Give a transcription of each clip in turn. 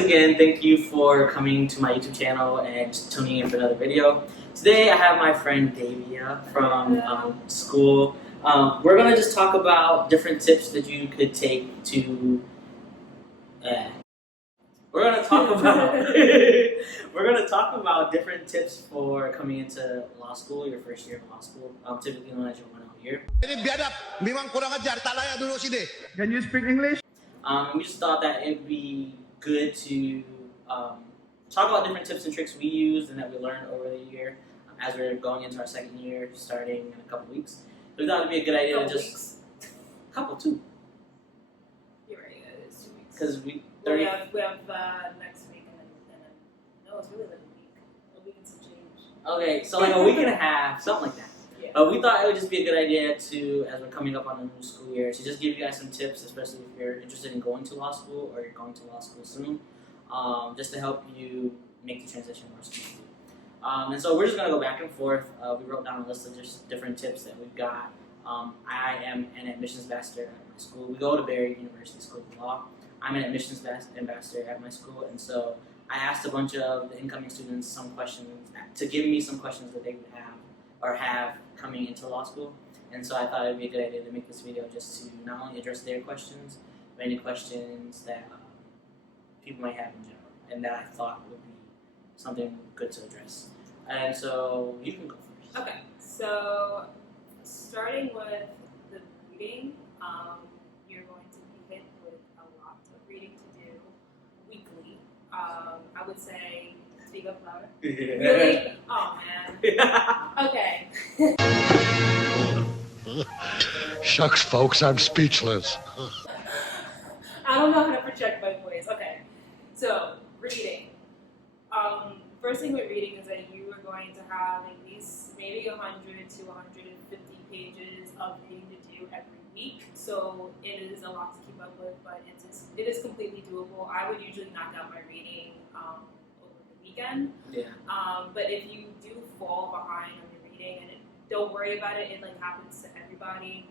again, thank you for coming to my YouTube channel and tuning in for another video. Today I have my friend Davia from school. We're going to just talk about different tips that you could take to... We're going to talk about different tips for coming into law school, your first year of law school, typically known as your 1L year. Can you speak English? We just thought that it'd be good to talk about different tips and tricks we used and that we learned over the year as we're going into our second year, starting in a couple weeks. So we thought it'd be a good idea to just two. You're right, it is 2 weeks. Because we have next week and then no, it's really like a week and some change. Okay, so like a week and a half, something like that. Yeah. We thought it would just be a good idea to, as we're coming up on the new school year, to just give you guys some tips, especially if you're interested in going to law school or you're going to law school soon, just to help you make the transition more smoothly. And so we're just going to go back and forth. We wrote down a list of just different tips that we've got. I am an admissions ambassador at my school. We go to Barry University School of Law. I'm an admissions ambassador at my school, and so I asked a bunch of the incoming students some questions to give me some questions that they would have or have coming into law school. And so I thought it would be a good idea to make this video just to not only address their questions, but any questions that people might have in general, and that I thought would be something good to address. And so you can go first. Okay, so starting with the reading, you're going to be hit with a lot of reading to do weekly. I would say, speak up louder. Really? Oh man. Okay. Shucks, folks, I'm speechless. I don't know how to project my voice. Okay. So, reading. First thing with reading is that you are going to have at least maybe 100 to 150 pages of reading to do every week. So it is a lot to keep up with, but it is completely doable. I would usually knock out my reading over the weekend. Yeah. But if you do fall behind on your reading, and don't worry about it, it like happens to everybody.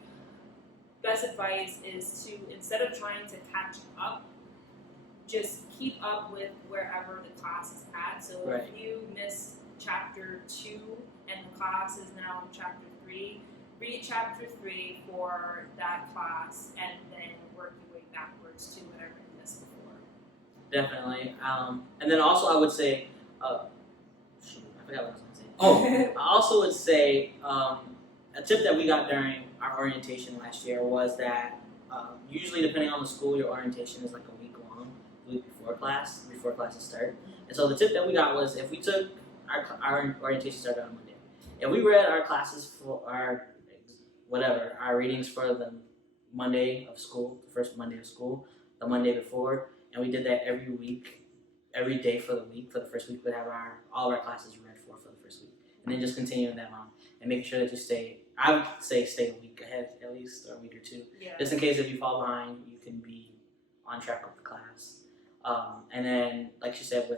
Best advice is to, instead of trying to catch up, just keep up with wherever the class is at. So right. If you miss chapter 2 and the class is now in chapter 3, read chapter 3 for that class and then work your way backwards to whatever you missed before. Definitely. And then also I would say, I forgot what I was going to say. Oh, I also would say a tip that we got during our orientation last year was that usually depending on the school, your orientation is like a week long, the week before classes start. And so the tip that we got was if we took our orientation started on Monday, if we read our classes for our readings for the Monday of school, the first Monday of school, the Monday before, and we did that every week, every day for the week. For the first week, we'd have all of our classes read for the first week, and then just continuing that on and making sure that you stay. I would say stay a week ahead at least, or a week or two, just in case if you fall behind, you can be on track with the class. And then, like she said,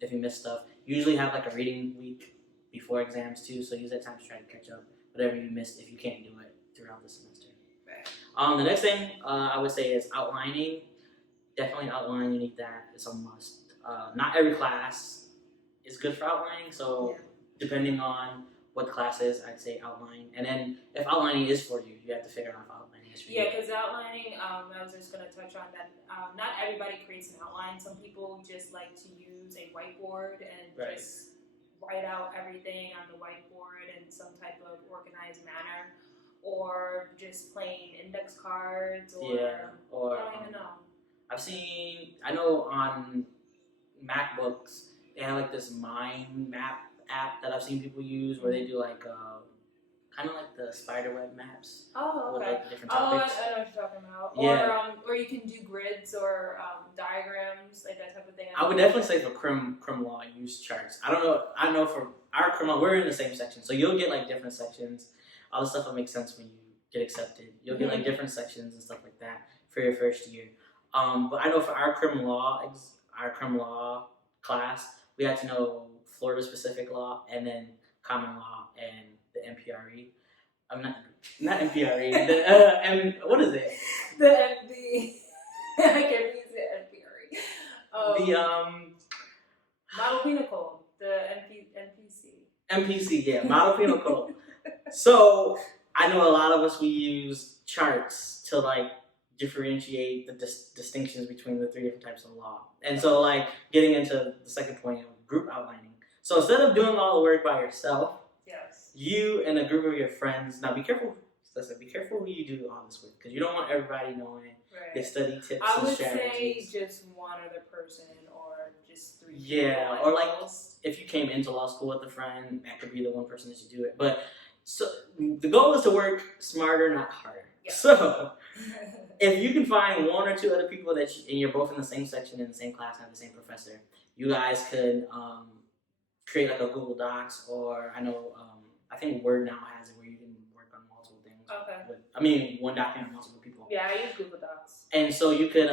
if you miss stuff, usually have like a reading week before exams too, so use that time to try to catch up whatever you missed if you can't do it throughout the semester. Right. The next thing I would say is outlining. Definitely outline, you need that, it's a must. Not every class is good for outlining, so depending on what the class is, I'd say outline. And then if outlining is for you, you have to figure out if outlining is for you. Yeah, because outlining, I was just going to touch on that. Not everybody creates an outline. Some people just like to use a whiteboard and just write out everything on the whiteboard in some type of organized manner. Or just plain index cards, or I don't even know. I know on MacBooks, they have like this mind map app that I've seen people use where they do like kind of like the spiderweb maps. Oh, okay. With like different topics. I know what you're talking about. Yeah. Or you can do grids or diagrams, like that type of thing. I would definitely say for crim law, use charts. I know for our crim law, we're in the same section, so you'll get like different sections. All the stuff will make sense when you get accepted. You'll get like different sections and stuff like that for your first year. But I know for our crim law class, we had to know Florida specific law and then common law and the MPRE. I'm not MPRE. What is it? The MD. I can't use the MPRE. Model Penal Code, the MPC. MPC, yeah, model penal code. So I know a lot of us, we use charts to like differentiate the distinctions between the three different types of law. And so like getting into the second point of group outlining. So instead of doing all the work by yourself, Yes. you and a group of your friends, now be careful. Listen, be careful who you do all this with, because you don't want everybody knowing your study tips I and would strategies. say just one other person or just three. Yeah, people, or like most. if you came into law school with a friend, that could be the one person that you do it. But so the goal is to work smarter, not harder. Yeah. So if you can find one or two other people that and you're both in the same section in the same class and have the same professor, you guys could create like a Google Docs, or I think Word now has it where you can work on multiple things. Okay. One document, multiple people. Yeah, I use Google Docs. And so you could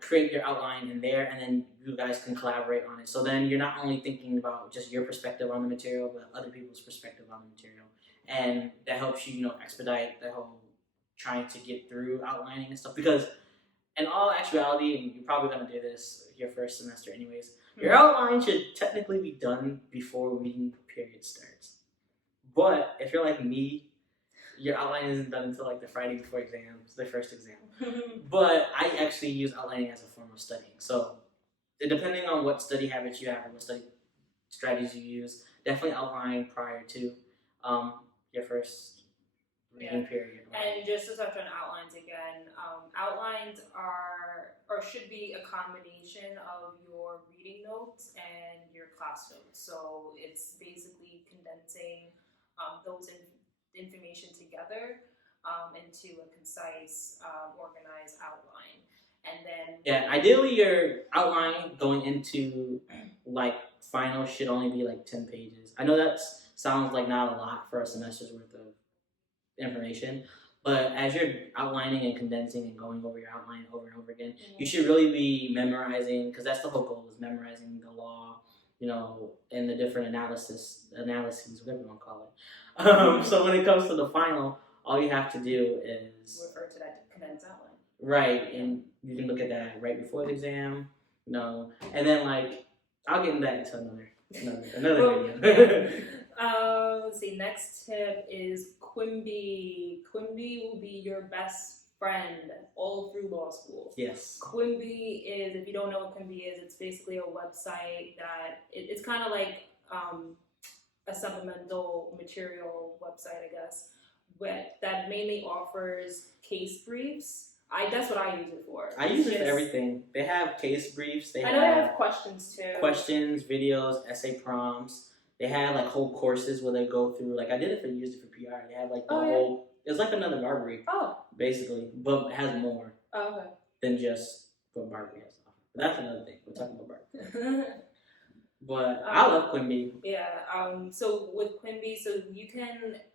create your outline in there, and then you guys can collaborate on it. So then you're not only thinking about just your perspective on the material, but other people's perspective on the material. And that helps you, expedite the whole trying to get through outlining and stuff. Because in all actuality, and you're probably going to do this your first semester anyways, your outline should technically be done before reading period starts. But if you're like me, your outline isn't done until like the Friday before exams, the first exam. But I actually use outlining as a form of studying. So depending on what study habits you have or what study strategies you use, definitely outline prior to your first reading period. And just to touch on outlines again, outlines are or should be a combination of your reading notes and your class notes. So it's basically condensing those information together into a concise, organized outline. And then ideally your outline going into like final should only be like 10 pages. I know that sounds like not a lot for a semester's worth of information, but as you're outlining and condensing and going over your outline over and over again, you should really be memorizing, because that's the whole goal, is memorizing the law, and the different analyses, whatever you want to call it. So when it comes to the final, all you have to do is refer to that condensed outline. Right, and you can look at that right before the exam, and then like I'll get into that into another video. Let's see. Next tip is Quimbee. Quimbee will be your best friend all through law school. Yes. Quimbee is, if you don't know what Quimbee is, it's basically a website that it's kind of like a supplemental material website, I guess, that mainly offers case briefs. That's what I use it for. I use it for everything. They have case briefs. I know they have questions too. Questions, videos, essay prompts. They have like whole courses where they go through. Like I used it for PR. They have like the whole. It's like another Barbary. Basically, but it has more. Than just what Barbary has to offer. But that's another thing. We're talking about Barbary. But I love Quimbee. Yeah. So with Quimbee,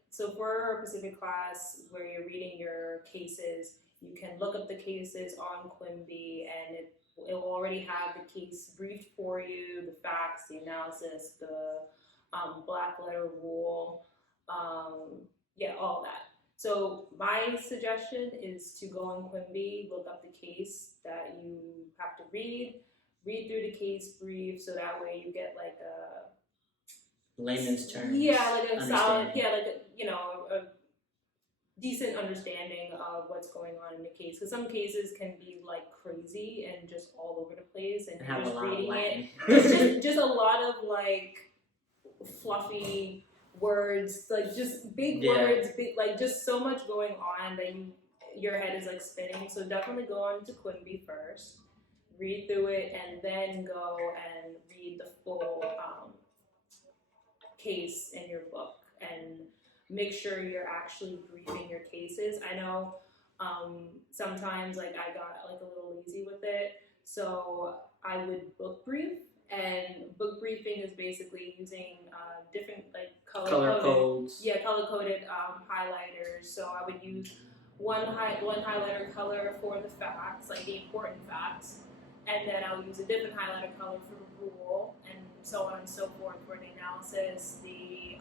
so for a Pacific class where you're reading your cases, you can look up the cases on Quimbee, and it will already have the case briefed for you, the facts, the analysis, the black letter rule, all that. So my suggestion is to go on Quimbee, look up the case that you have to read through the case brief, so that way you get like a layman's terms. Yeah, like a solid, a decent understanding of what's going on in the case. Because some cases can be like crazy and just all over the place, and you're just reading it. Just a lot of like fluffy words, like just big words, like just so much going on that your head is like spinning. So definitely go on to Quimbee first, read through it, and then go and read the full case in your book, and make sure you're actually briefing your cases. I know sometimes like I got like a little lazy with it, so I would book brief. And book briefing is basically using different like color codes. Yeah, color coded highlighters. So I would use one highlighter color for the facts, like the important facts, and then I'll use a different highlighter color for the rule, and so on and so forth for the analysis, the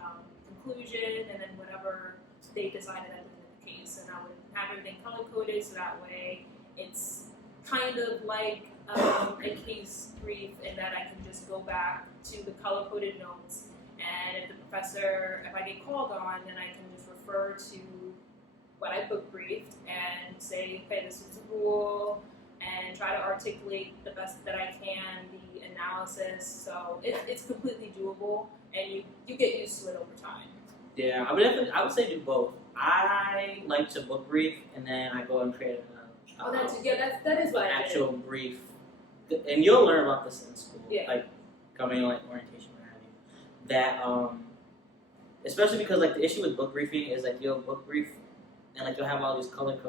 conclusion, and then whatever they decided at the end of the case. And I would have everything color coded, so that way it's kind of like a case brief in that I can just go back to the color-coded notes, and if I get called on, then I can just refer to what I book briefed and say, okay, this is the rule, and try to articulate the best that I can the analysis. So it's completely doable, and you get used to it over time. Yeah, I would say do both. I like to book brief, and then I go and create That is what an I actual brief, and you'll learn about this in school, Yeah. like coming like orientation, what have you. That especially because like the issue with book briefing is like you'll book brief, and like you'll have all these coded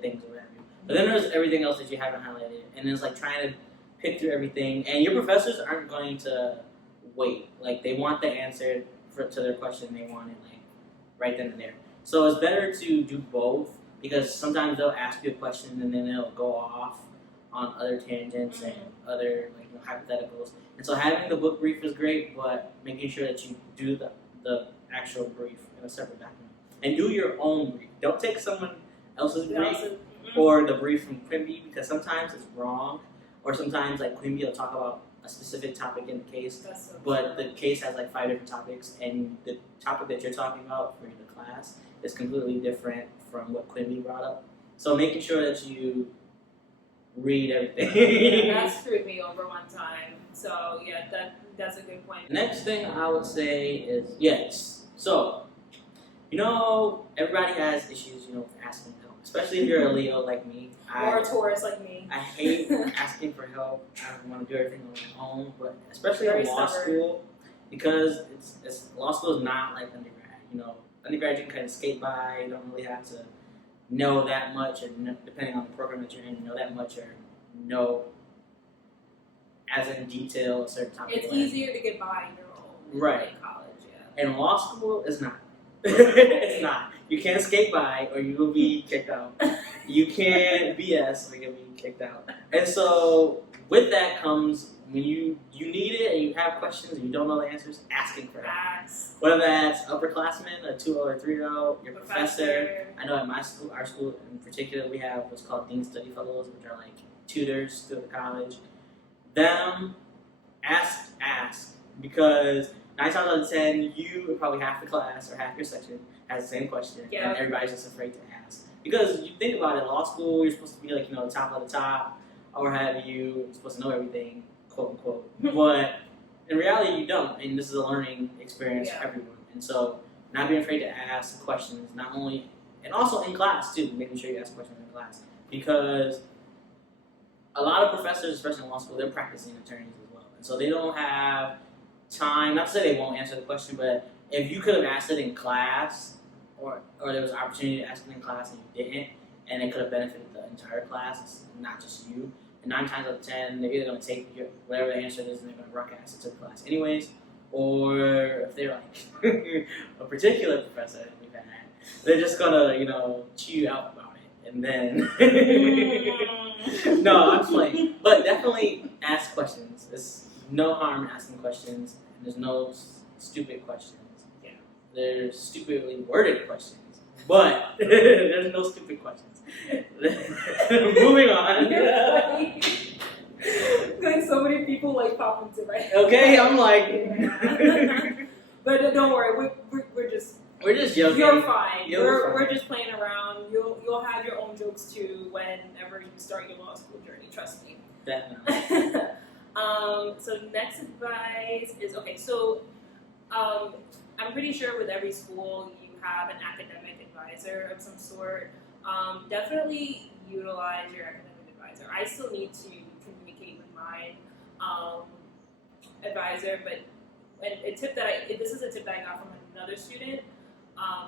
things or what have you. But then there's everything else that you haven't highlighted, and it's like trying to pick through everything, and your professors aren't going to wait. Like they want the answer to their question, they want it like right then and there. So it's better to do both, because sometimes they'll ask you a question and then they'll go off on other tangents and other like hypotheticals. And so having the book brief is great, but making sure that you do the actual brief in a separate document. And do your own brief. Don't take someone else's brief or the brief from Quimbee, because sometimes it's wrong, or sometimes like Quimbee will talk about a specific topic in the case, but the case has like 5 different topics, and the topic that you're talking about for the class is completely different from what Quimbee brought up. So making sure that you read everything. That screwed me over one time. So yeah, that's a good point. Next thing I would say is yes. So everybody has issues, with asking help, especially if you're a Leo like me. Or a Taurus like me. I hate asking for help. I want to do everything on my own, but especially Very in law stubborn. school, because law school is not like undergrad. Undergrad you can kind of skate by. You don't really have to know that much, or depending on the program that you're in, know that much, or know as in detail a certain topic. It's easier to get by in your own Right. in college, yeah. And law school is not. It's not. You can't skate by, or you will be kicked out. You can't BS, or you'll be kicked out. And so with that comes, when you need it and you have questions and you don't know the answers, asking for help. Ask. Whether that's upperclassmen, a 2.0 or 3.0, your professor. I know at our school in particular, we have what's called Dean Study Fellows, which are like tutors through the college. Them, ask, because 9 times out of 10, you, probably half the class or half your section, has the same question, Yeah. and everybody's just afraid to ask. Because you think about it, law school, you're supposed to be like, top of the top, or have you're supposed to know everything, quote unquote. But in reality, you don't, and this is a learning experience for everyone. And so, not being afraid to ask questions, not only, and also in class too, making sure you ask questions in class. Because a lot of professors, especially in law school, they're practicing attorneys as well. And so they don't have time, not to say they won't answer the question, but if you could have asked it in class, or there was an opportunity to ask it in class and you didn't, and it could have benefited the entire class, not just you. And 9 times out of 10, they're either going to take whatever the answer is and they're going to broadcast it to the class anyways, or if they're like a particular professor that we've had, they're just going to, chew you out about it. And then, no, I'm just playing. But definitely ask questions. There's no harm in asking questions, and there's no stupid questions. Yeah. There's stupidly worded questions, but there's no stupid questions. Moving on. Like so many people pop into my head. Okay, I'm like. But don't worry, we're just joking. You're fine. You're fine. We're just playing around. You'll have your own jokes too whenever you start your law school journey. Trust me. Definitely. So next advice is okay. So I'm pretty sure with every school you have an academic advisor of some sort. Definitely utilize your academic advisor. I still need to communicate with my advisor, but this is a tip that I got from another student.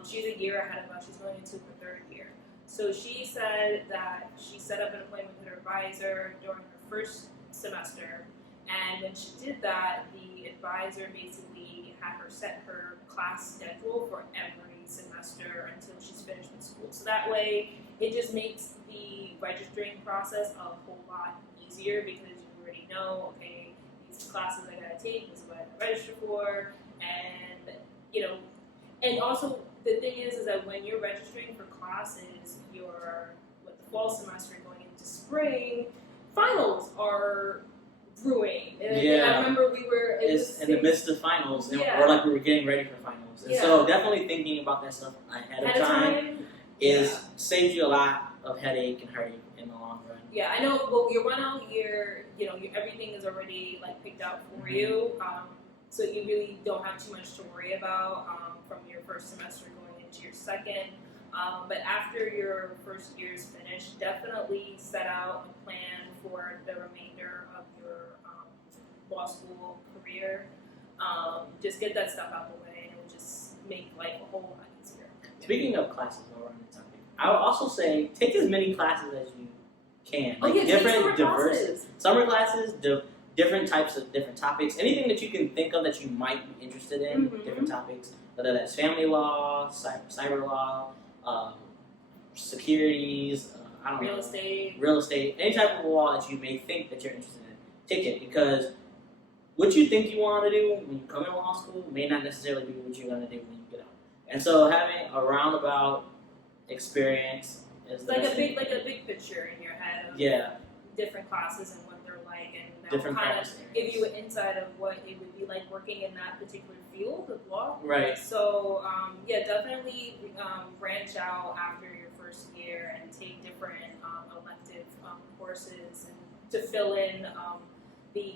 She's a year ahead of us. She's going into her 3rd year. So she said that she set up an appointment with her advisor during her first semester, and when she did that, the advisor basically had her set her class schedule for every semester until she's finished with school. So that way, it just makes the registering process a whole lot easier, because you already know, okay, these classes I gotta take, this is what I gotta register for, and and also the thing is that when you're registering for classes, the fall semester going into spring, finals are brewing. And Yeah. I remember we were It's in the midst of finals, and Yeah. or like we were getting ready for finals. And Yeah. so definitely thinking about that stuff ahead of time saves you a lot of headache and heartache in the long run. Yeah, I know. Well, your 1 out year, everything is already like picked out for you, so you really don't have too much to worry about from your first semester going into your second. But after your first year is finished, definitely set out a plan for the remainder of your law school career. Just get that stuff out the way, and it will just make life a whole lot easier. Speaking of classes, while we're on the topic, I would also say take as many classes as you can. Oh, Like yeah, take different, summer diverse classes. summer classes, different types of different topics. Anything that you can think of that you might be interested in, different topics, whether that's family law, cyber law, securities, I don't know, real estate, any type of law that you may think that you're interested in. Take it, because what you think you want to do when you come into law school may not necessarily be what you're going to do when you get out. And so having a roundabout experience is Like a big picture in your head of different classes and what they're like, and that will different kind of classes. give you an insight of what it would be like working in that particular field of law. Right. So definitely branch out after your first year and take different elective courses and to fill in the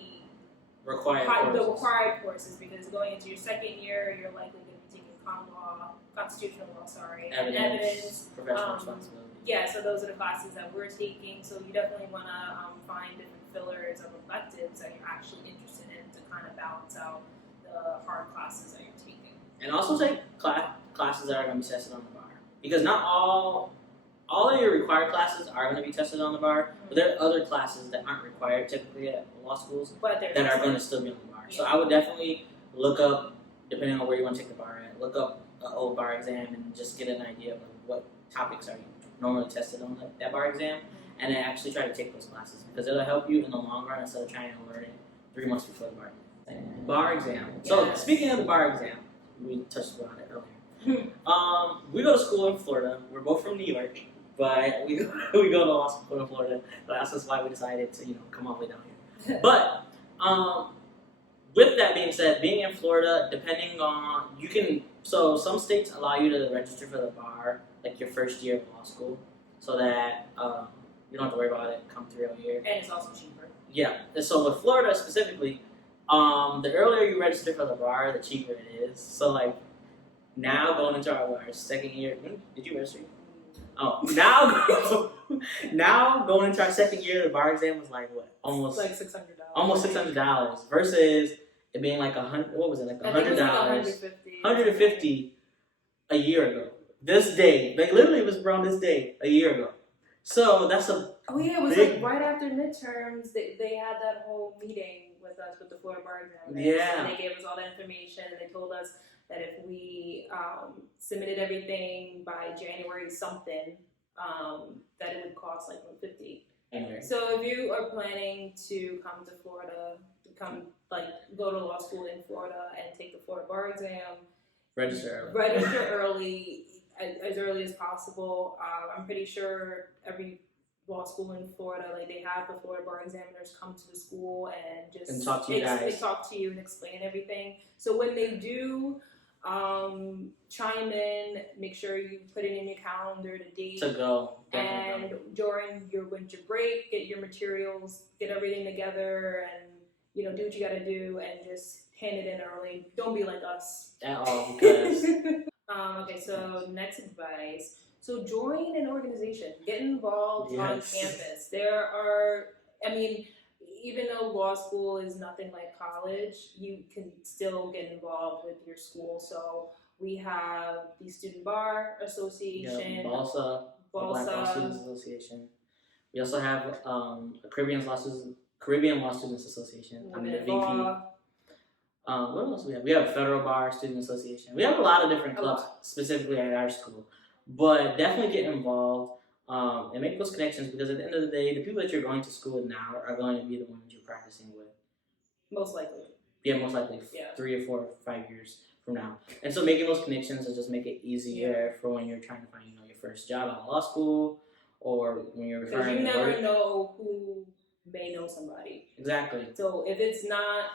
required courses, because going into your second year, you're likely going to be taking constitutional law, and evidence, professional responsibility. Yeah, so those are the classes that we're taking. So you definitely want to find different fillers of electives that you're actually interested in to kind of balance out the hard classes that you're taking. And also take classes that are going to be tested on the bar, because not all of your required classes are going to be tested on the bar, but there are other classes that aren't required typically at law schools that are going to still be on the bar. So I would definitely look up, depending on where you want to take the bar at, look up the old bar exam and just get an idea of what topics are you normally tested on that bar exam, and then actually try to take those classes, because it'll help you in the long run instead of trying to learn it 3 months before the bar exam. Bar exam. So speaking of the bar exam, we touched on it earlier. We go to school in Florida. We're both from New York, but we go to law school in Florida. So that's why we decided to come all the way down here. But with that being said, being in Florida, depending on so some states allow you to register for the bar like your first year of law school, so that you don't have to worry about it come through every year. And it's also cheaper. Yeah. And so with Florida specifically, the earlier you register for the bar, the cheaper it is. So like now going into our second year, did you register? Oh, now going into our second year, the bar exam was like what? Almost like $600. Almost $600 versus it being like $100. What was it, like $100? $150 a year ago. This day, like literally, it was around this day a year ago. So that's a it was like right after midterms. They had that whole meeting with us with the Florida Bar Exam. Yeah. And they gave us all the information, and they told us that if we submitted everything by January something, that it would cost like $150. anyway. So if you are planning to come to Florida, go to law school in Florida and take the Florida Bar Exam, Register early, as early as possible. I'm pretty sure every law school in Florida, they have the Florida Bar Examiners come to the school and just talk to you guys. They talk to you and explain everything. So when they do chime in, make sure you put it in your calendar, the date to go. And during your winter break, get your materials, get everything together, and do what you got to do, and just hand it in early. Don't be like us At all, because okay, so next advice. So join an organization. Get involved on campus. There are, even though law school is nothing like college, you can still get involved with your school. So we have the Student Bar Association. BALSA, Black Law Students Association. We also have a Caribbean Law Students Association. I'm the VP. What else do we have? We have a Federal Bar Student Association. We have a lot of different clubs specifically at our school. But definitely get involved and make those connections, because at the end of the day, the people that you're going to school with now are going to be the ones you're practicing with. Most likely. Yeah, most likely 3 or 4 or 5 years from now. And so making those connections will just make it easier for when you're trying to find your first job out of law school, or when you're referring to work. Because you never know who may know somebody. Exactly. So if it's not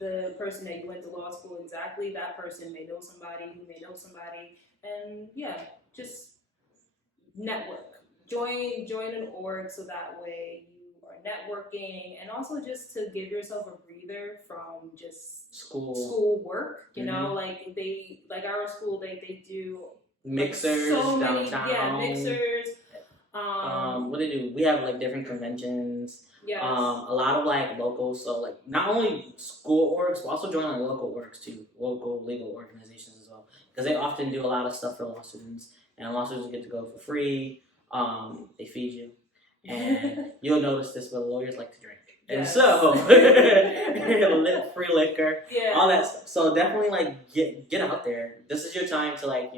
the person that you went to law school exactly, that person may know somebody who may know somebody, and yeah, just network. Join an org so that way you are networking, and also just to give yourself a breather from just school work. You know, like our school, they do mixers so many, downtown. Mixers. What do they do? We have like different conventions. Yes. A lot of like local, so like not only school orgs, but also join like local orgs too, local legal organizations as well, because they often do a lot of stuff for law students, and law students get to go for free. They feed you, and you'll notice this, but lawyers like to drink, and so free liquor, all that stuff. So definitely like get out there. This is your time to like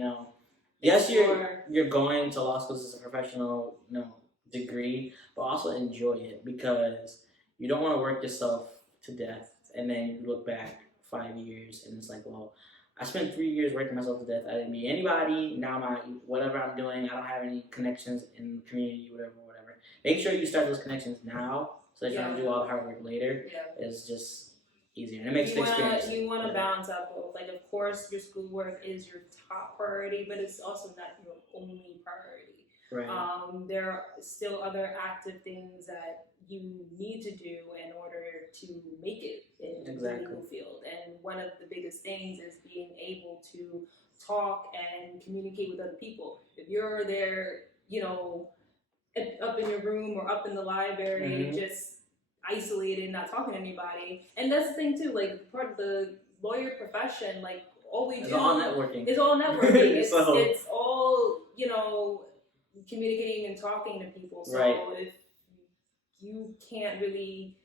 yes, you're going to law school as a professional degree, but also enjoy it, because you don't want to work yourself to death and then you look back 5 years and it's like, well, I spent 3 years working myself to death. I didn't meet anybody. Now whatever I'm doing, I don't have any connections in the community, whatever. Make sure you start those connections now so that you don't do all the hard work later. Yeah. It's just easier. And it makes the experience. You want to balance out both. Like, of course, your schoolwork is your top priority, but it's also not your only priority. Right. There are still other active things that you need to do in order to make it in the legal field. And one of the biggest things is being able to talk and communicate with other people. If you're there, up in your room or up in the library, just isolated, not talking to anybody. And that's the thing too, like part of the lawyer profession, like all we do is all networking. It's all, communicating and talking to people. So if you can't really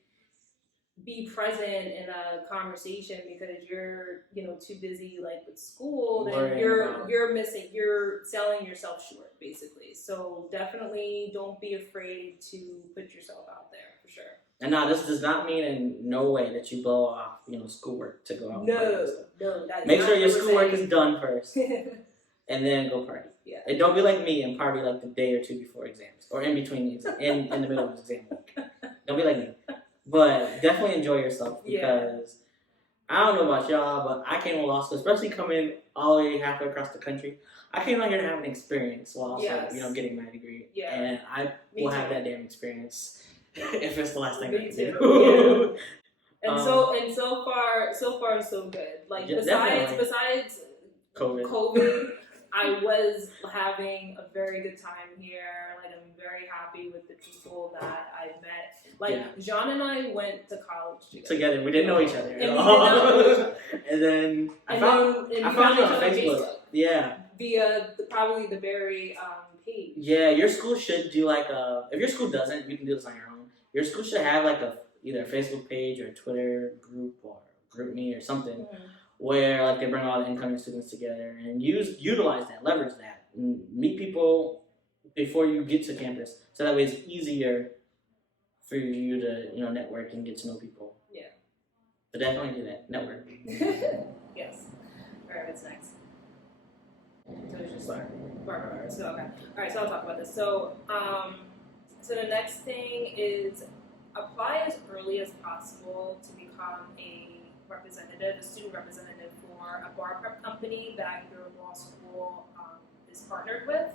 be present in a conversation because you're, too busy like with school, then you're selling yourself short, basically. So definitely don't be afraid to put yourself out there, for sure. And now this does not mean in no way that you blow off, schoolwork to go out. No. Make sure your schoolwork is done first, and then go party. Yeah. And don't be like me and party like the day or two before exams, or in between the exam, in the middle of the exam week. Don't be like me. But definitely enjoy yourself, because I don't know about y'all, but I came to law school, especially coming all the way halfway across the country. I came out here to have an experience while also, getting my degree. Yeah. And I will have that damn experience if it's the last thing I can do. And so far so good. Like besides COVID, I was having a very good time here. Like, I'm very happy with the people that I've met. Like, Jean and I went to college together. We didn't know each other at all. And then I found you on Facebook. Yeah. Via probably the very page. Yeah, your school should do like if your school doesn't, you can do this on your own. Your school should have like either a Facebook page or a Twitter group or GroupMe or something. Where like they bring all the incoming students together and utilize that, leverage that, meet people before you get to campus, so that way it's easier for you to network and get to know people. Yeah. But definitely do that, network. Yes. All right, what's next? So it's just bar. So okay. All right, so I'll talk about this. So so the next thing is apply as early as possible to become a student representative for a bar prep company that your law school is partnered with.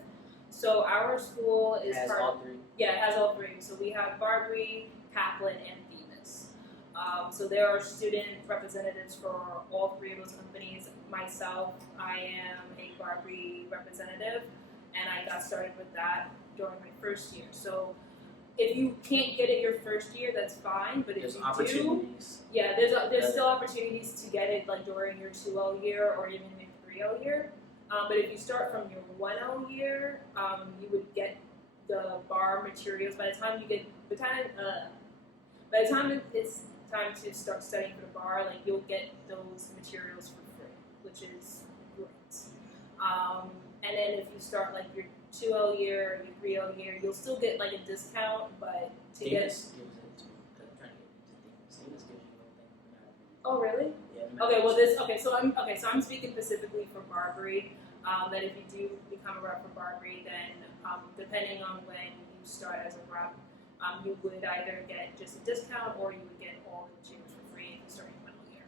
So our school has all three. Yeah, it has all three. So we have Barbary, Kaplan, and Venus. So there are student representatives for all three of those companies. Myself, I am a Barbary representative, and I got started with that during my first year. So if you can't get it your first year, that's fine. But if you do, there's still opportunities to get it like during your 2L year or even your 3L year. But if you start from your 1L year, you would get the bar materials. By the time it's time to start studying for the bar, like you'll get those materials for free, which is great. And then if you start like your 2L year, your 3L year, you'll still get like a discount, but to get. Oh really? Yeah. Okay. So I'm speaking specifically for Barbary. That if you do become a rep for Barbary, then depending on when you start as a rep, you would either get just a discount or you would get all the materials for free starting final year.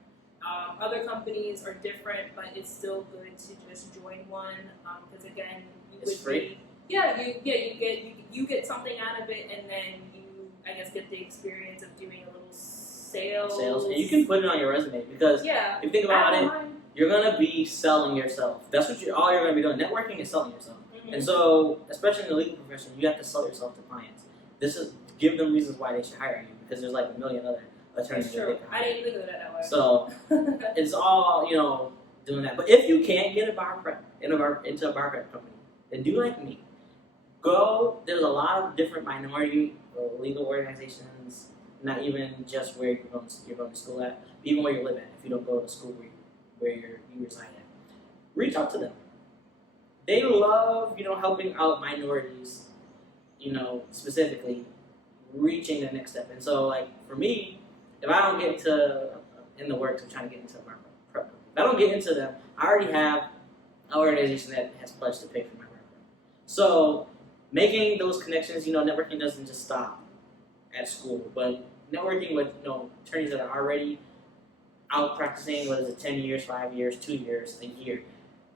Other companies are different, but it's still good to just join one because again, you It's free. You get something out of it, and then you, I guess, get the experience of doing a little sales. And you can put it on your resume because if you think about it, you're gonna be selling yourself. That's what all you're gonna be doing. Networking is selling yourself. Mm-hmm. And so, especially in the legal profession, you have to sell yourself to clients. This is give them reasons why they should hire you because there's like a million other attorneys. That's true. I didn't think of it that way. So it's all doing that. But if you can't get a bar prep into a bar prep company, then do like me. Go. There's a lot of different minority legal organizations. Not even just where you're going to school at, but even where you live at. If you don't go to school where you reside at, reach out to them. They love helping out minorities, specifically reaching the next step. And so, like for me, if I don't get in the works of trying to get into my prep, if I don't get into them, I already have an organization that has pledged to pay for my prep. So making those connections, networking doesn't just stop at school, but networking with attorneys that are already out practicing, whether it's 10 years, 5 years, 2 years, a year,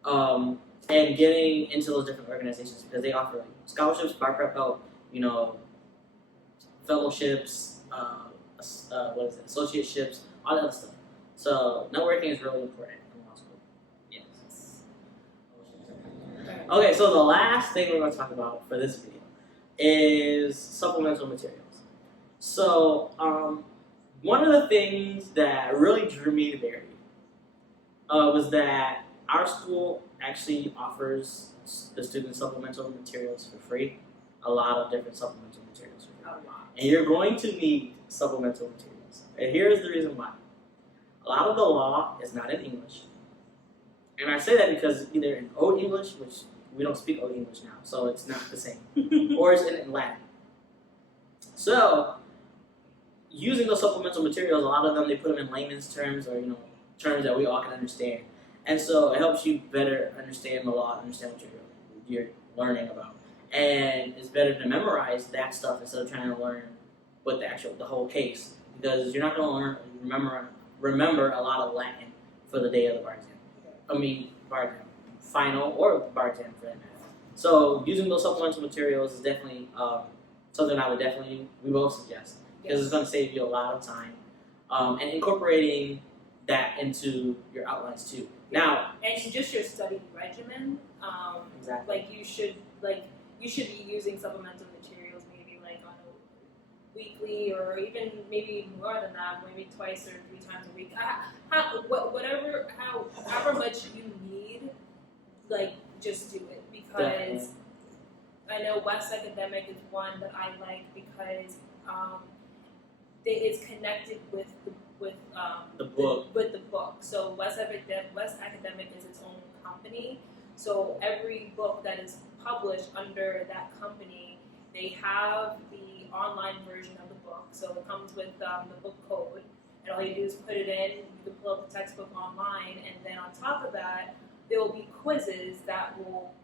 and getting into those different organizations because they offer scholarships, bar prep help, fellowships, associateships, all that other stuff. So networking is really important in law school. Yes. Okay, so the last thing we're going to talk about for this video is supplemental materials. So one of the things that really drew me to Barry was that our school actually offers the students supplemental materials for free. A lot of different supplemental materials for free. And you're going to need supplemental materials. And here's the reason why. A lot of the law is not in English. And I say that because either in Old English, which we don't speak Old English now, so it's not the same, or it's in Latin. So, using those supplemental materials, a lot of them, they put them in layman's terms or, terms that we all can understand. And so it helps you better understand the law, understand what you're learning about. And it's better to memorize that stuff instead of trying to learn what the whole case. Because you're not going to remember a lot of Latin for the day of the bar exam. Bar exam. Final or bar exam for that matter. So using those supplemental materials is definitely something we both suggest. Because it's going to save you a lot of time. And incorporating that into your outlines too. Now, and just your study regimen. Exactly. You should be using supplemental materials maybe like on a weekly or even maybe more than that, maybe twice or 3 times a week. However much you need, just do it because definitely. I know West Academic is one that I like because it's connected with the book. With the book. So West Academic is its own company. So every book that is published under that company, they have the online version of the book. So it comes with the book code, and all you do is put it in. You can pull up the textbook online, and then on top of that, there will be quizzes that will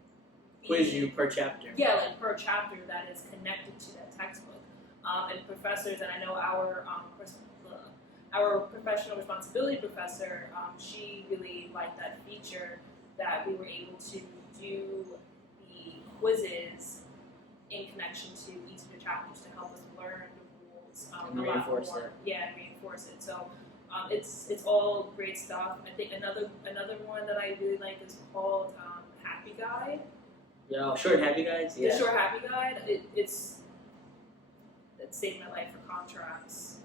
quiz you per chapter. Yeah, per chapter that is connected to that textbook. And professors, and I know our professional responsibility professor, she really liked that feature that we were able to do the quizzes in connection to each of the chapters to help us learn the rules and reinforce it. Yeah, and reinforce it. So it's all great stuff. I think another one that I really like is called Happy Guide. Yeah, short Happy Guides. Yeah. The short Happy Guide. It saved my life for contracts.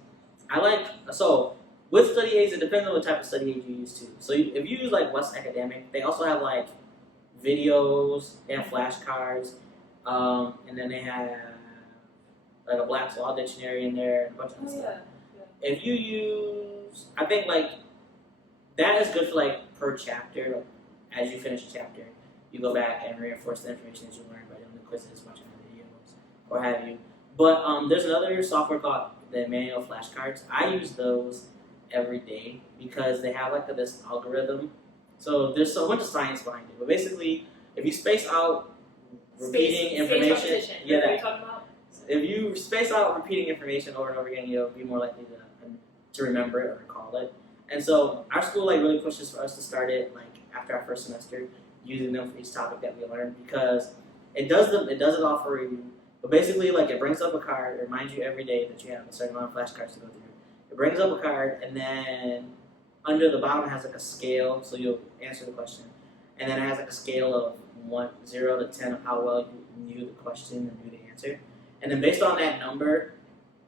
With study aids, it depends on what type of study aid you use too. So if you use West Academic, they also have videos, they have flashcards, and then they have a Black's Law Dictionary in there and a bunch of other stuff. Yeah. If you use, I think that is good for per chapter. As you finish a chapter, you go back and reinforce the information that you learned by doing the quizzes, watching the videos, or have you. But there's another software called the manual flashcards. I use those every day because they have this algorithm. So there's so much science behind it. But basically, if you space out repeating information, repetition. yeah, what are you talking about? if you space out repeating information over and over again, you'll be more likely to remember it or recall it. And so our school like really pushes for us to start it like after our first semester, using them for each topic that we learn, because it does it all for you. But basically, like, it brings up a card, it reminds you every day that you have a certain amount of flashcards to go through. It brings up a card, and then under the bottom it has like a scale, so you'll answer the question. And then it has like a scale of 0 to 10 of how well you knew the question and knew the answer. And then based on that number,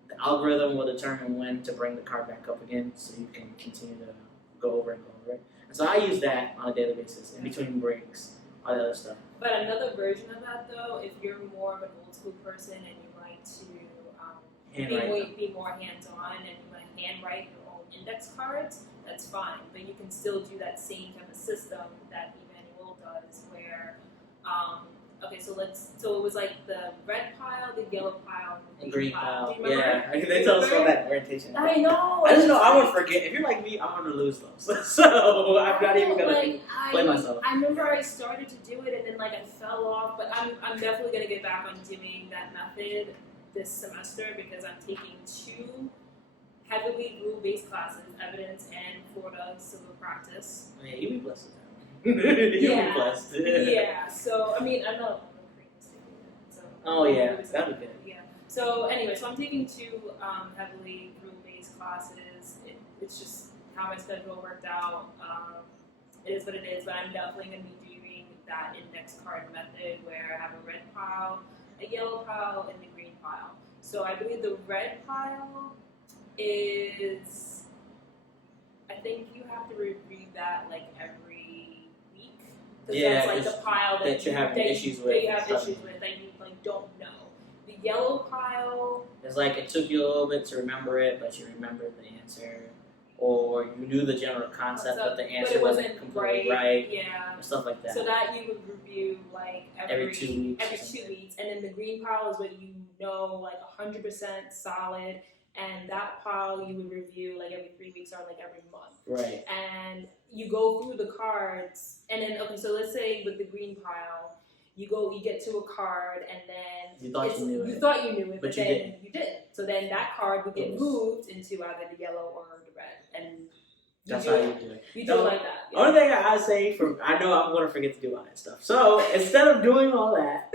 the algorithm will determine when to bring the card back up again, so you can continue to go over and go over it. And so I use that on a daily basis, in between breaks, all that other stuff. But another version of that, though, if you're more of an old school person and you like to be more hands-on and you want to handwrite your own index cards, that's fine. But you can still do that same type of system that Emmanuel does, where so it was like the red pile, the yellow pile, and the green pile. Do you remember? Yeah, they tell us from that orientation. I know. I just know I would forget. If you're like me, I'm gonna lose those. So I'm not even gonna play myself. I remember I started to do it and then like I fell off, but I'm definitely gonna get back on doing that method this semester because I'm taking 2 heavily rule-based classes, evidence and Florida civil practice. Yeah, you be blessed with that. You'll be blessed. Yeah. So I mean, I know. So, oh yeah, that'd be good. Yeah. So anyway, so I'm taking 2 heavily rule-based classes. It's just how my schedule worked out. It is what it is, but I'm definitely going to be doing that index card method where I have a red pile, a yellow pile, and the green pile. So I believe the red pile is, I think you have to read that like every week. Yeah, that's like the pile that you're having issues with. That you have issues with that you like don't know. The yellow pile. It's like it took you a little bit to remember it, but you remembered the answer. Or you knew the general concept, but the answer wasn't completely right. Yeah. Or stuff like that. So that you would review like every 2 weeks. Every 2 weeks. And then the green pile is what you know like 100% solid. And that pile you would review like every 3 weeks or like every month. Right. And you go through the cards. And then, okay, so let's say with the green pile, you get to a card and then you thought you knew it. You thought you knew it, but then didn't. you didn't. So then that card would get moved into either the yellow or the red. And that's how you do it. You do it like that. Yeah. Only thing I say, I know I'm going to forget to do all that stuff. So instead of doing all that,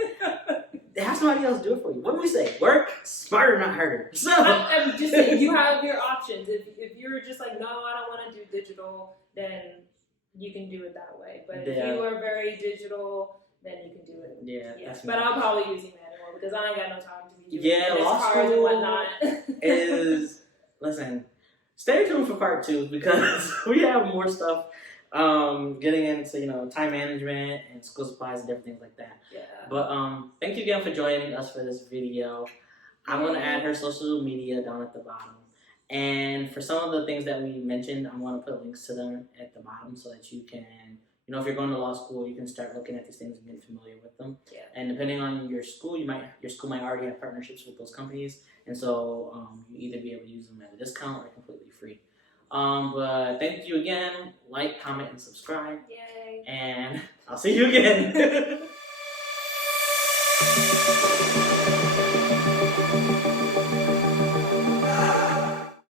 have somebody else do it for you. What do we say? Work smarter, not harder. So I'm just saying, you have your options. If you're just like, no, I don't want to do digital, then you can do it that way. But if you are very digital, then you can do it. Yeah. But I'm probably using manual because I ain't got no time to be doing law cards and school whatnot. is, listen, stay tuned for part 2 because we have more stuff getting into, time management and school supplies and different things like that. Yeah. But thank you again for joining us for this video. I'm going to add her social media down at the bottom. And for some of the things that we mentioned, I'm going to put links to them at the bottom so that you can, if you're going to law school, you can start looking at these things and get familiar with them. Yeah. And depending on your school, your school might already have partnerships with those companies. And so you either be able to use them at a discount or completely free. But thank you again. Like, comment, and subscribe. Yay. And I'll see you again.